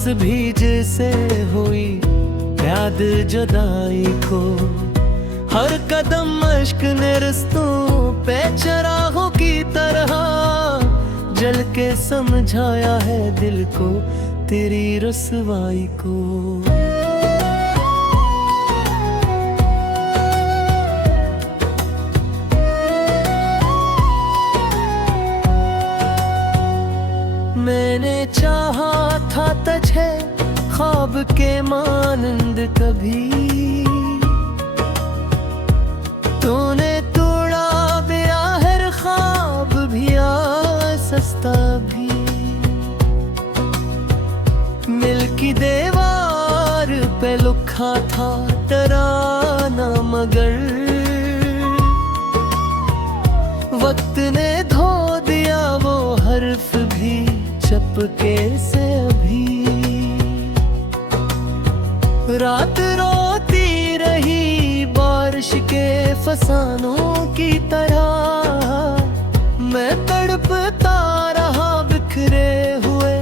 पास भी जैसे हुई याद जुदाई को। हर कदम अश्क ने रिश्तों पे चरागों की तरह जल के समझाया है दिल को तेरी रुसवाई को। मैंने चाहा था तुझे ख्वाब के मानंद कभी, तूने तोड़ा मेरा हर ख्वाब भी सस्ता भी। मिल की दीवार पे लिखा था तराना मगर वक्त ने धो दिया वो हर्फ भी चपके से अभी। रात रोती रही बारिश के फसानों की तरह, मैं तड़पता रहा बिखरे हुए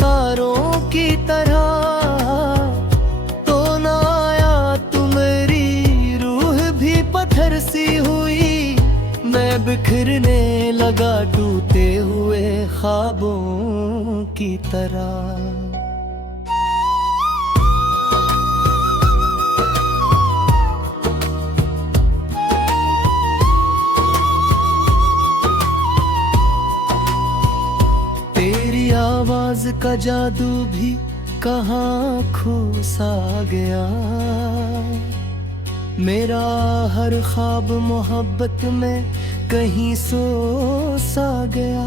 तारों की तरह। तो ना आया तू मेरी रूह भी पत्थर सी हुई, मैं बिखरने लगा टूटे हुए ख्वाबों की तरह। तेरी आवाज का जादू भी कहाँ खो सा गया, मेरा हर ख्वाब मोहब्बत में कहीं सो सा गया।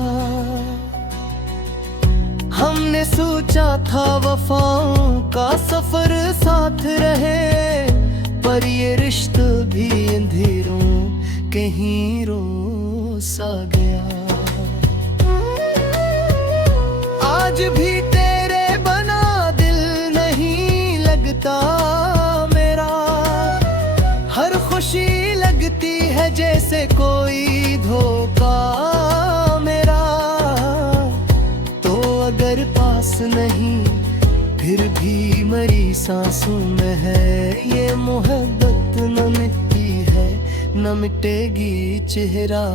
हमने सोचा था वफाओं का सफर साथ रहे, पर ये रिश्ता भी अंधेरों कहीं रो सा गया। आज भी तेरे बना दिल नहीं लगता मेरा, हर खुशी लगती है जैसे कोई धोखा मेरा। तो अगर पास नहीं फिर भी मरी सांसों में है ये मोहब्बत, न मिटती है न मिटेगी चेहरा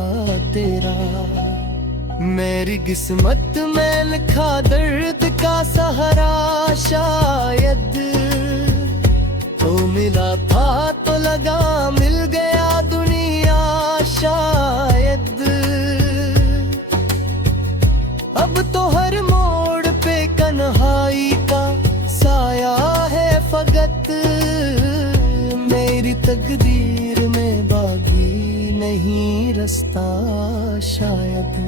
तेरा। मेरी किस्मत में लिखा दर्द का सहारा शायद, तो मिला था तो लगा मिल गया दुनिया शायद। अब तो हर मोड़ पे कन्हाई का साया है फकत, मेरी तकदीर में बागी नहीं रास्ता शायद।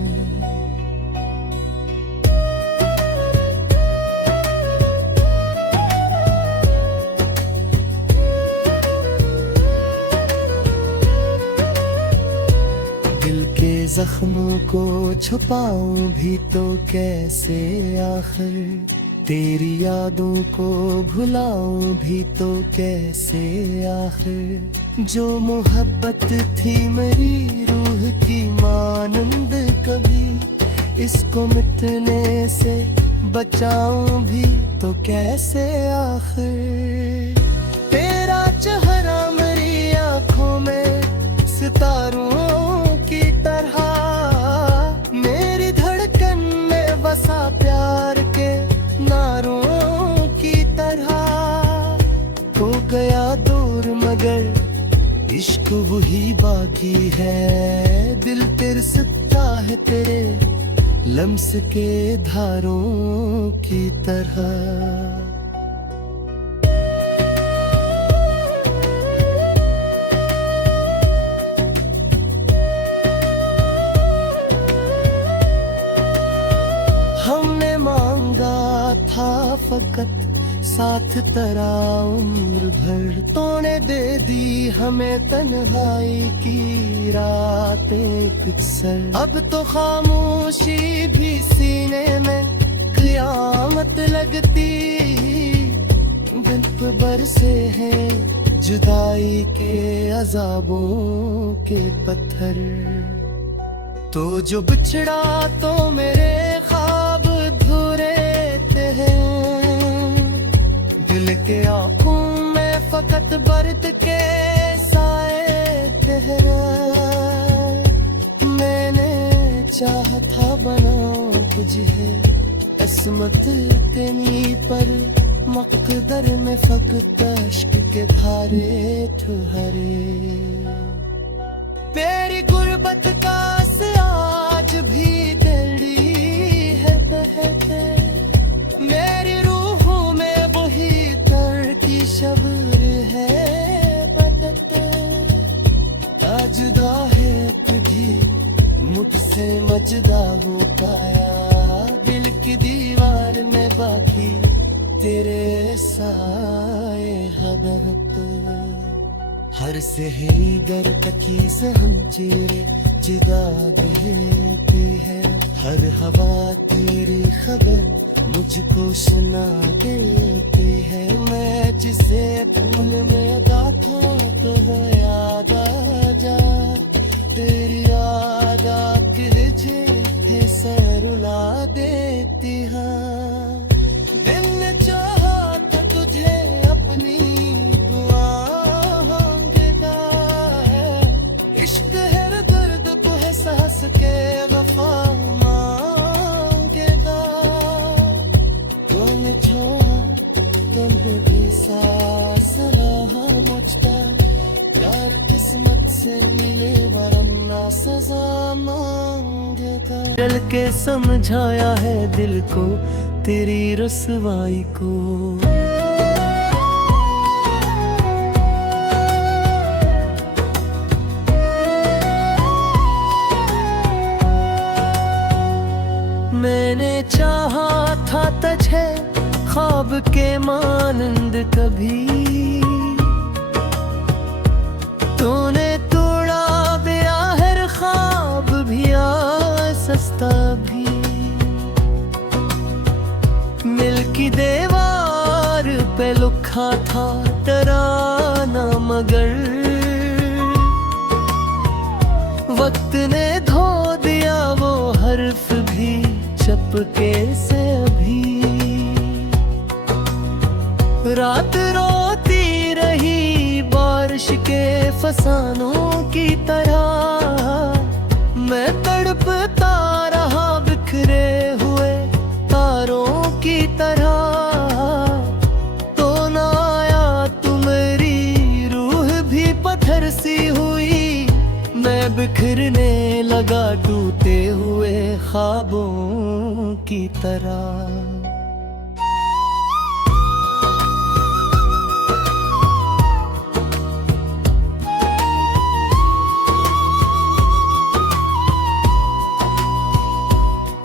दिल के जख्मों को छुपाऊं भी तो कैसे आखिर, तेरी यादों को भुलाऊं भी तो कैसे आखिर। जो मोहब्बत थी मेरी रूह की मानंद कभी, इसको मिटने से बचाऊं भी तो कैसे आखिर। तेरा चेहरा मेरी आंखों में सितारों की तरह, मेरी धड़कन में बसा प्यार के नारों की तरह। हो गया दूर मगर इश्क वही बाकी है, दिल तिरसता है तेरे लम्स के धारों की तरह। हमने मांगा था फकत साथ तेरा उम्र भर, तूने दे दी हमें तन्हाई की रातें अक्सर। अब तो खामोशी भी सीने में क़यामत लगती, दिल पे बरसे हैं जुदाई के अज़ाबों के पत्थर। तो जो बिछड़ा तो मेरे ख्वाब अधूरे थे, दिल के आंखों में फकत बरत के साए तेरे मैंने चाहा था बनाऊं तुझे किस्मत तेरी पर मकदर में फकत अश्क के धारे ठहरे तेरी गुर्बत का से आज भी तेरी है बहते मेरी रूहों में वही तर की शब्र है बटते जुदा है तुझे मुझसे मजदा हो पाया दिल की दीवार में बाकी तेरे साए हदत हर सही गर तकी से हम चेरे जिदा देती है हर हवा तेरी खबर मुझको सुना देती है मैं जिसे फूल में गाथा तो वो याद आ जा तेरी याद आके से रुला देती है मैंने चाहा था तुझे अपनी दुआएं इश्क है दर्द को है सांस के वफा मांगेगा तूने छोड़ा तुम्हें भी सांस रहा मुझता यार किस्मत से मिले वरना सजा मांगेगा चल के समझाया है दिल को तेरी रसवाई को मैंने चाहा था तुझे ख्वाब के मानंद कभी तूने तोड़ा मेरा हर ख्वाब भी सस्ता भी मिल की दीवार पे लिखा था तराना मगर वक्त ने धो दिया वो हर्फ भी चपके से अभी रात रोती रही बारिश के फसानों की तरह मैं तड़पता रहा बिखरे हुए तारों की तरह तो ना आया तुम्हारी रूह भी पत्थर सी हुई मैं बिखरने लगा टूटे हुए ख्वाबों की तरह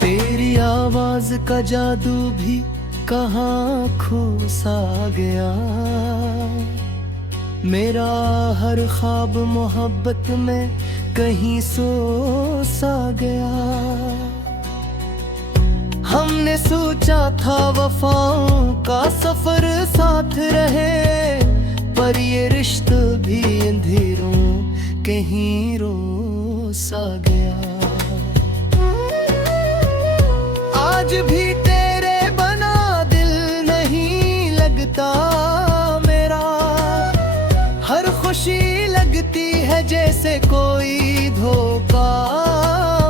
तेरी आवाज का जादू भी कहाँ खो सा गया मेरा हर ख्वाब मोहब्बत में कहीं सो सा गया हमने सोचा था वफाओं का सफर साथ रहे पर ये रिश्ता भी अंधेरों कहीं रो सा गया आज भी तेरे बना दिल नहीं लगता मेरा हर खुशी लगती है जैसे कोई धोखा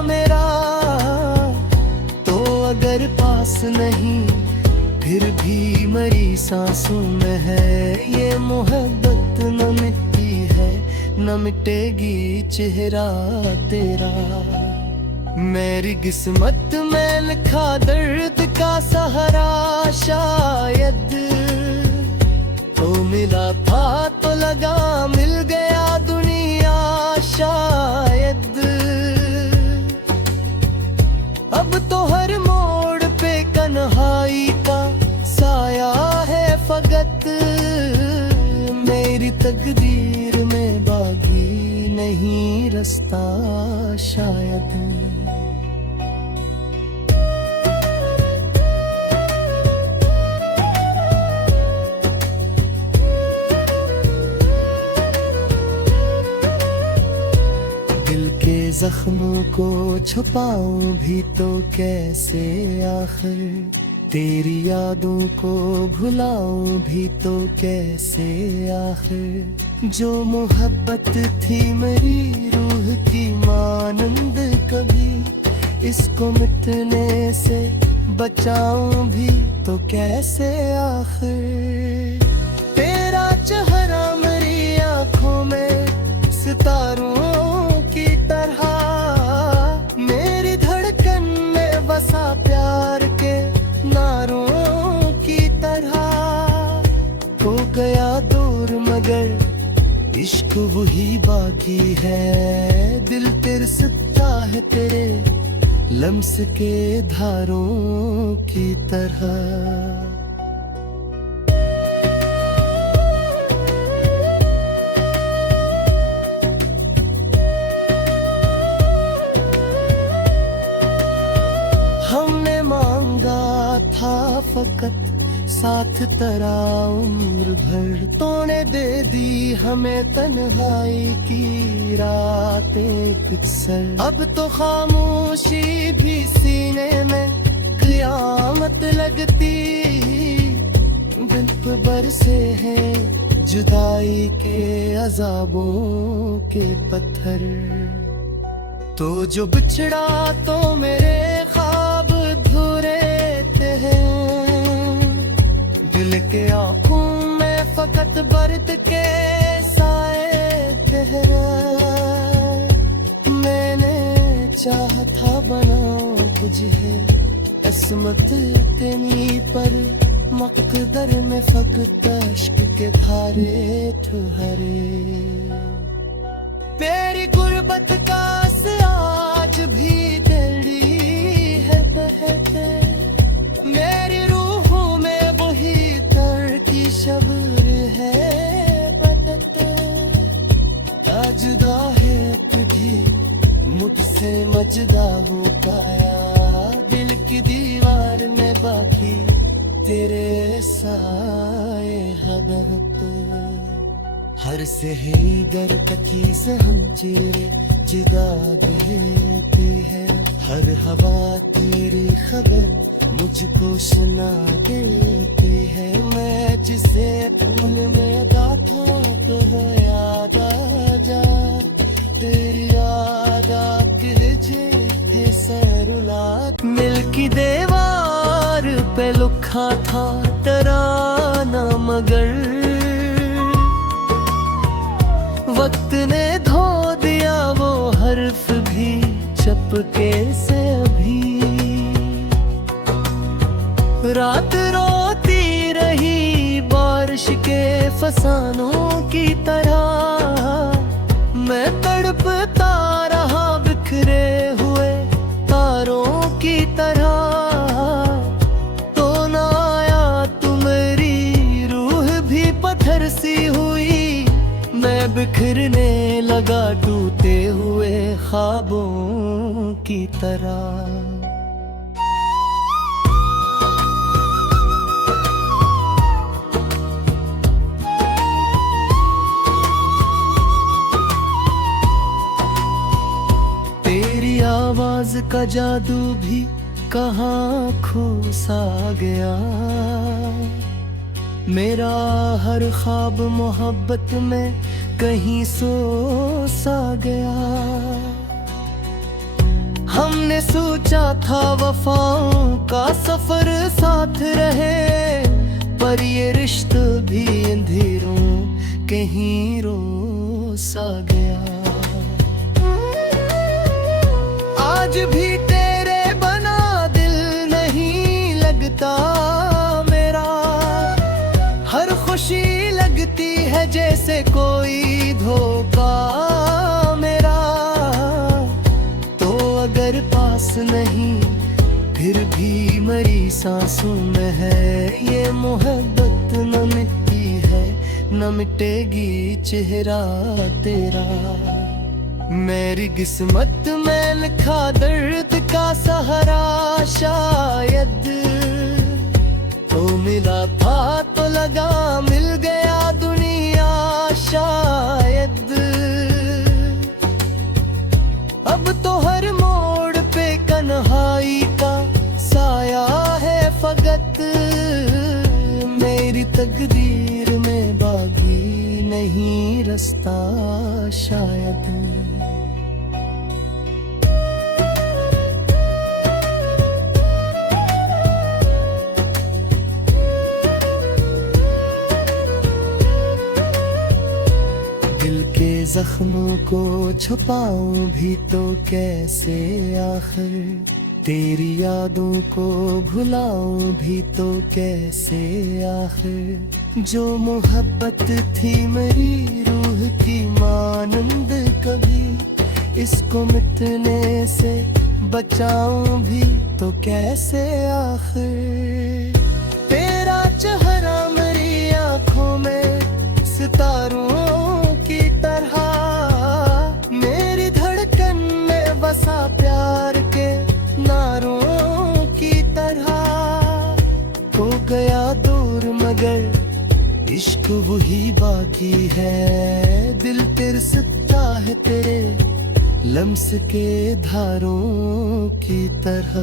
मेरा तो अगर पास नहीं फिर भी मरी सांसों में है ये मोहब्बत न मिटती है न मिटेगी चेहरा तेरा मेरी किस्मत में लिखा दर्द का सहारा शायद तो मिला था तो लगा मिल गया दुनिया शायद अब तो हर मोड़ पे कन्हाई का साया है फकत मेरी तकदीर में बागी नहीं रास्ता शायद जख्मों को छुपाऊं भी तो कैसे आखिर तेरी यादों को भुलाऊं भी तो कैसे आखिर, जो मोहब्बत थी मेरी रूह की मानंद कभी, इसको मिटने से बचाऊं भी तो कैसे आखिर। तेरा चेहरा मेरी आंखों में सितारों की तरह, मेरी धड़कन में बसा प्यार के नारों की तरह। हो गया दूर मगर इश्क वही बाकी है, दिल तिरसता है तेरे लम्स के धारों की तरह। हमने मांगा था फकत साथ तेरा उम्र भर, तूने दे दी हमें तन्हाई की रातें पिक्सर। अब तो खामोशी भी सीने में क़यामत लगती, दिल पे बरसे हैं जुदाई के अज़ाबों के पत्थर। तो जो बिछड़ा तो मेरे ख्वाब धुरे हैं, दिल के आँखों में फकत बर्द के साए थे। मैंने चाहा था बनाओ तुझे किस्मत तेरी, पर मकदर में फकत अश्क के धारे ठहरे। तेरी गुर्बत का आज भी तेरी है बहते, मेरी रूहों में वही तर की शब्र है बतते। जुदा है तुझे मुझसे मजदा हो पाया, दिल की दीवार में बाकी तेरे साए हदत। हर सही गर तकी से हम चेरे जुदा देती है, हर हवा तेरी खबर मुझको सुना देती है। मैं जिसे भूल में अदा था तो है याद आ जा, तेरी याद आके जे सैरुला। मिल की दीवार पे लिखा था तराना, मगर वक्त ने धो दिया वो हर्फ भी चपके से अभी। रात रोती रही बारिश के फसानों की तरह, मैं तड़पता रहा बिखरे हुए तारों की तरह। तो ना आया तुम्हारी रूह भी पत्थर सी हुई, मैं बिखरने लगा टूटे हुए ख्वाबों की तरह। तेरी आवाज का जादू भी कहाँ खो सा गया, मेरा हर ख्वाब मोहब्बत में कहीं सो सा गया। हमने सोचा था वफाओं का सफर साथ रहे, पर ये रिश्ता भी अंधेरों कहीं रो सा गया। आज भी तेरे बना दिल नहीं लगता मेरा, हर खुशी लगती है जैसे कोई धोखा मेरा। तो अगर पास नहीं फिर भी मरी सांसों में है, ये मोहब्बत न मिटती है न मिटेगी चेहरा तेरा। मेरी किस्मत में लिखा दर्द का सहारा शायद, तो मिला था तो लगा मिल गया दुनिया शायद। अब तो हर मोड़ पे कन्हाई का साया है फकत, मेरी तकदीर में बागी नहीं रास्ता शायद। दिल के जख्मों को छुपाऊं भी तो कैसे आखिर, तेरी यादों को भुलाऊं भी तो कैसे आखिर। जो मोहब्बत थी मेरी रूह की मानंद कभी, इसको मिटने से बचाऊं भी तो कैसे आखिर। तेरा चेहरा मेरी आंखों में सितारों की तरह, मेरी धड़कन में बसा प्यार के नारों की तरह। हो गया दूर मगर इश्क वही बाकी है, दिल तिरसता है तेरे लम्स के धारों की तरह।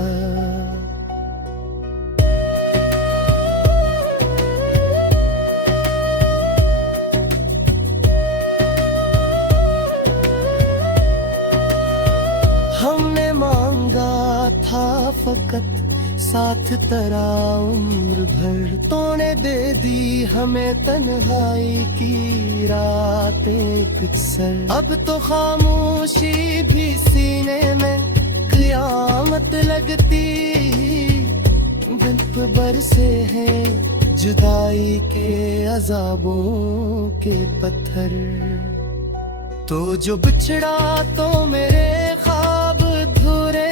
हमने मांगा था फकत साथ तेरा उम्र भर, तूने दे दी हमें तन्हाई की रातें अक्सर। अब तो खामोशी भी सीने में क़यामत लगती, दिल पे बरसे हैं जुदाई के अज़ाबों के पत्थर। तो जो बिछड़ा तो मेरे ख्वाब अधूरे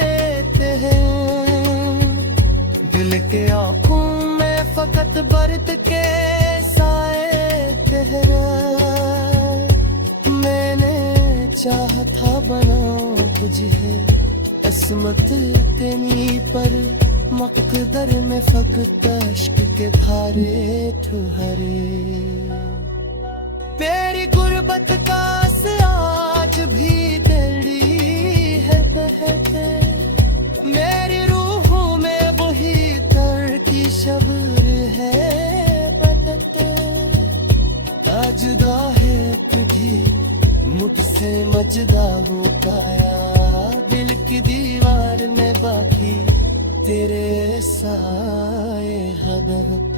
हैं, दिल के आंखों में फकत बर्द के साए ठहरा। मैंने चाहा था बनाऊं तुझे किस्मत तेरी, पर मकदर में फकत अश्क के धारे ठहरे। तेरी गुर्बत का आज भी तेरी है बहते, मेरी रूहों में वही तर की शब्र है बटते। जुदा है तुझी मुझसे मजदा हो पाया, दिल की दीवार में बाकी तेरे साए हदत।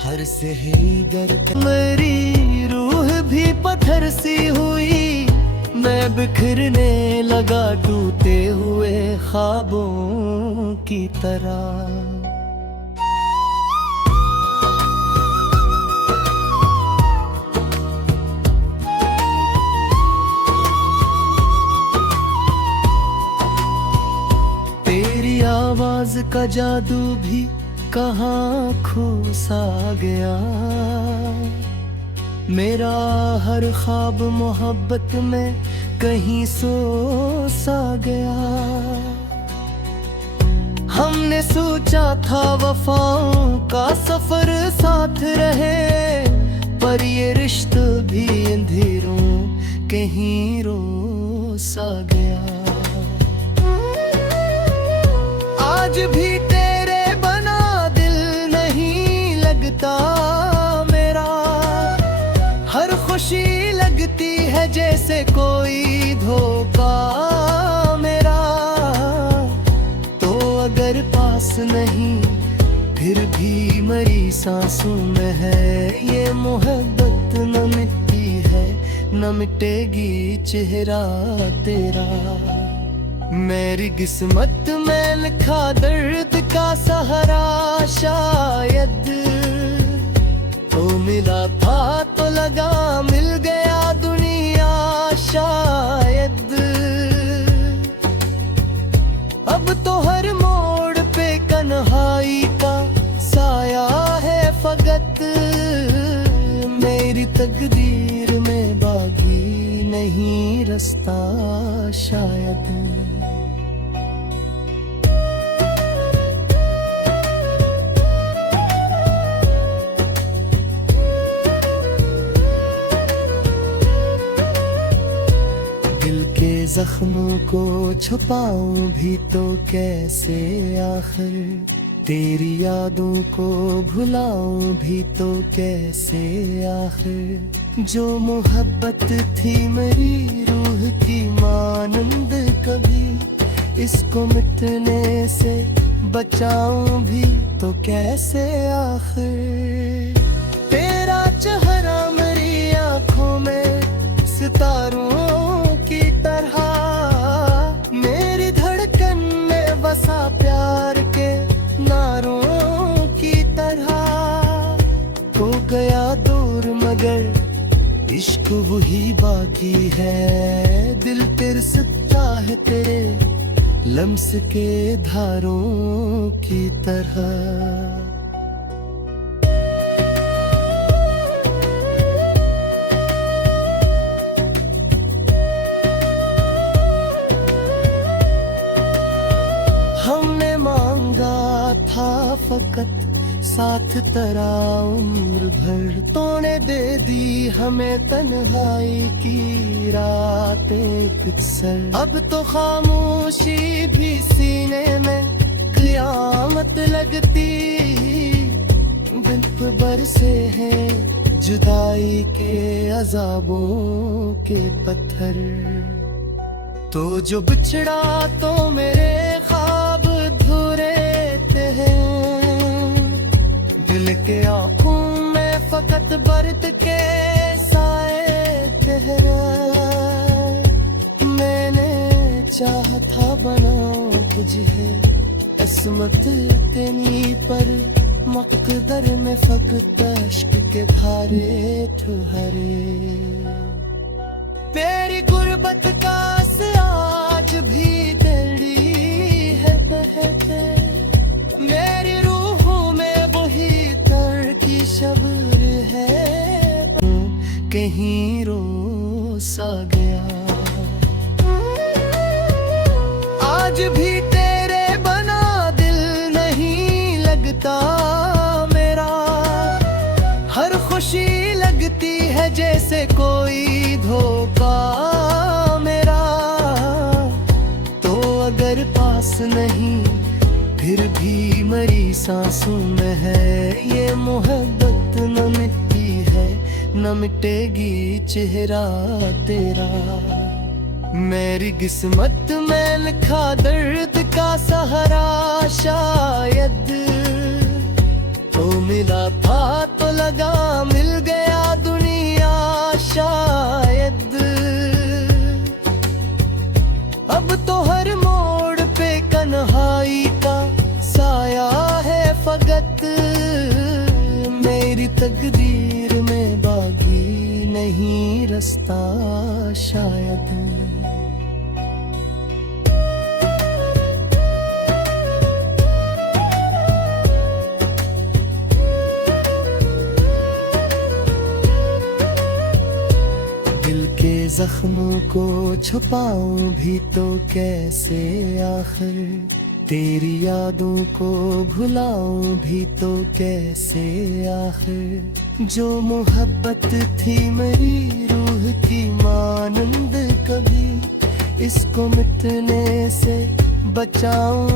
हर से ही गर मेरी रूह भी पत्थर सी हुई, मैं बिखरने लगा टूटे हुए ख्वाबों की तरह। तेरी आवाज का जादू भी कहाँ खो सा गया, मेरा हर ख्वाब मोहब्बत में कहीं सो सा गया। हमने सोचा था वफाओं का सफर साथ रहे, पर ये रिश्ता भी अंधेरों कहीं रो सा गया। आज भी तेरे बना दिल नहीं लगता मेरा, हर खुशी लगती है जैसे कोई धोखा मेरा। तो अगर पास नहीं फिर भी मेरी सांसों में है, ये मोहब्बत न मिटती है न मिटेगी चेहरा तेरा। मेरी किस्मत में लिखा दर्द का सहारा शायद, तो मिला था तो लगा मिल गया दुनिया शायद। अब तो हर मोड़ पे कन्हाई का साया है फकत, मेरी तकदीर में बागी नहीं रास्ता शायद। दिल के जख्मों को छुपाऊं भी तो कैसे आखिर, तेरी यादों को भुलाऊं भी तो कैसे आखिर, जो मोहब्बत थी मेरी रूह की मानंद कभी, इसको मिटने से बचाऊं भी तो कैसे आखिर। तेरा चेहरा मेरी आंखों में सितारों की तरह, मेरी धड़कन में बसा प्यार के नारों की तरह। हो गया दूर मगर इश्क वही बाकी है, दिल तिरसता है तेरे लम्स के धारों की तरह। हमने मांगा था फकत साथ तेरा उम्र भर, तूने दे दी हमें तन्हाई की रातें कुछ। अब तो खामोशी भी सीने में क़यामत लगती, बिन बरसे हैं जुदाई के अज़ाबों के पत्थर। तो जो बिछड़ा तो मेरे ख्वाब धुरे हैं, दिल के आंखों में फकत बर्द के साए तेरे। मैंने चाहा था बनाऊं तुझे किस्मत तेरी, पर मकदर में फकत अश्क के धारे ठहरे। तेरी गुर्बत का आज भी तेरी है बहते, मेरी रूहों में वही तर की शब्र है, कहीं रोसा गया। आज भी तेरे बना दिल नहीं लगता मेरा, हर खुशी लगती है जैसे कोई धोखा मेरा। तो अगर पास नहीं फिर भी मरी सांसों में है, ये मोहब्बत न मिटती है न मिटेगी चेहरा तेरा। मेरी किस्मत में लिखा दर्द का सहारा शायद, तो मिला था तो लगा मिल गया दुनिया शायद। अब तो हर मोड़ पे कन्हाई का साया है फकत, मेरी तकदीर में बागी नहीं रास्ता शायद। दिल के जख्मों को छुपाऊं भी तो कैसे आखिर, तेरी यादों को भुलाऊं भी तो कैसे आखिर, जो मोहब्बत थी मेरी रूह की मानंद कभी, इसको मिटने से बचाऊं